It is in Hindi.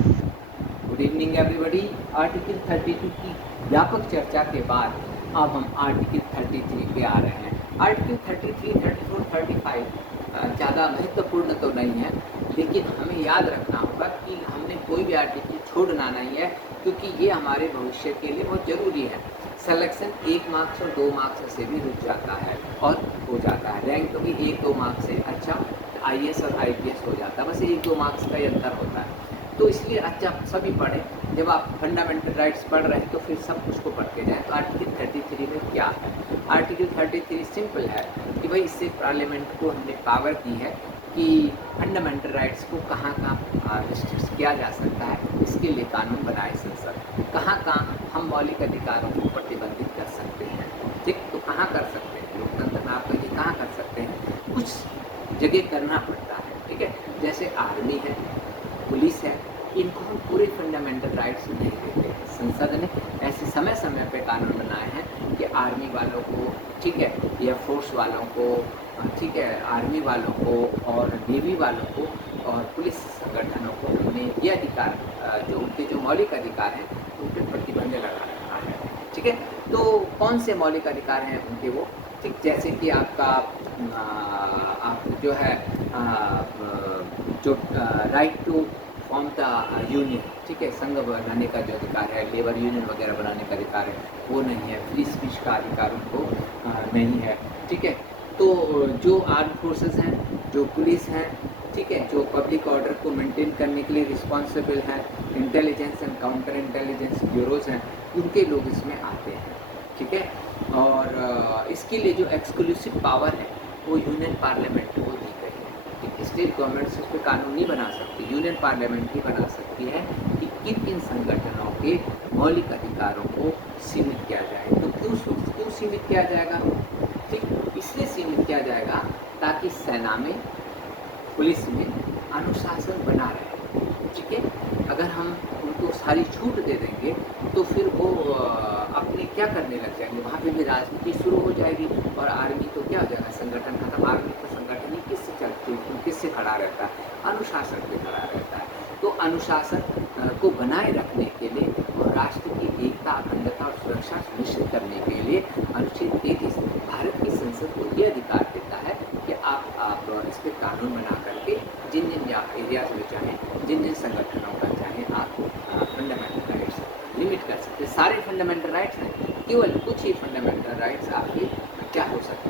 Good evening everybody. आर्टिकल 32 की व्यापक चर्चा के बाद अब हम आर्टिकल 33 पे आ रहे हैं। आर्टिकल 33, 34, 35 ज़्यादा महत्वपूर्ण तो नहीं है, लेकिन हमें याद रखना होगा कि हमने कोई भी आर्टिकल छोड़ना नहीं है, क्योंकि ये हमारे भविष्य के लिए बहुत ज़रूरी है। सिलेक्शन 1 मार्क्स और 2 मार्क्स से भी रुक जाता है और हो जाता है। रैंक भी 1-2 मार्क्स से अच्छा IAS और IPS हो जाता है, बस 1-2 मार्क्स का ही अंतर होता है। तो इसलिए अच्छा सब पढ़ें। जब आप फंडामेंटल राइट्स पढ़ रहे हैं तो फिर सब कुछ को पढ़ के जाएँ। तो आर्टिकल 33 में क्या है? आर्टिकल 33 सिंपल है कि भाई इससे पार्लियामेंट को हमने पावर दी है कि फंडामेंटल राइट्स को कहाँ रिस्ट्रिक्ट किया जा सकता है, इसके लिए कानून बनाए संसद। कहाँ हम मौलिक अधिकारों को प्रतिबंधित कर सकते हैं, ठीक? तो कहाँ कर सकते हैं? लोकतंत्र में आप कहिए कहाँ कर सकते हैं? कुछ जगह करना पड़ता है, ठीक है? जैसे आर्मी है, पुलिस है, इनको हम पूरे फंडामेंटल राइट्स नहीं देते हैं। संसद ने ऐसे समय समय पे कानून बनाए हैं कि आर्मी वालों को, ठीक है, एयर फोर्स वालों को, ठीक है, आर्मी वालों को और नेवी वालों को और पुलिस संगठनों को हमने ये अधिकार, जो उनके जो मौलिक अधिकार हैं उन पर प्रतिबंध लगा रखा है, ठीक है। तो कौन से मौलिक अधिकार हैं उनके वो, ठीक, जैसे कि आपका आप जो है जो right to form the union, ठीक है, संघ बनाने का जो अधिकार है, लेबर यूनियन वगैरह बनाने का अधिकार है, वो नहीं है। फ्री स्पीच का अधिकार उनको नहीं है, ठीक है। तो जो आर्म फोर्सेस हैं, जो पुलिस हैं, ठीक है, जो पब्लिक ऑर्डर को मेंटेन करने के लिए रिस्पॉन्सिबल हैं, intelligence and counter intelligence bureaus हैं, उनके लोग इसमें आते हैं, ठीक है। और इसके लिए जो एक्सक्लूसिव पावर है वो यूनियन पार्लियामेंट को दी गई है, ठीक। स्टेट गवर्नमेंट्स इस पर कानून नहीं बना सकती, यूनियन पार्लियामेंट ही बना सकती है कि किन किन संगठनों के मौलिक अधिकारों को सीमित किया जाए। तो क्यों सीमित किया जाएगा, ठीक, इसलिए सीमित किया जाएगा ताकि सेना में, पुलिस में अनुशासन बना रहे, ठीक है। अगर हम उनको सारी छूट दे देंगे तो फिर वो अपने क्या करने लग जाएंगे, वहाँ पे भी राजनीति शुरू हो जाएगी और आर्मी तो क्या हो जाएगा, संगठन खत्म। आर्मी का संगठन ही किससे चलती है, किससे खड़ा रहता है, अनुशासन पे खड़ा रहता है। तो अनुशासन को बनाए रखने के लिए और राष्ट्र की एकता, अखंडता और सुरक्षा सुनिश्चित करने के लिए अनुच्छेद 33 भारत की संसद को ये अधिकार देता है कि आप इस पर कानून बना करके जिन जिन एरियाज में चाहें, जिन जिन संगठनों का चाहें, आप फंडामेंटल राइट्स लिमिट कर सकते हैं। सारे फंडामेंटल राइट्स हैं, केवल कुछ ही फंडामेंटल राइट्स आपके क्या हो सकते हैं।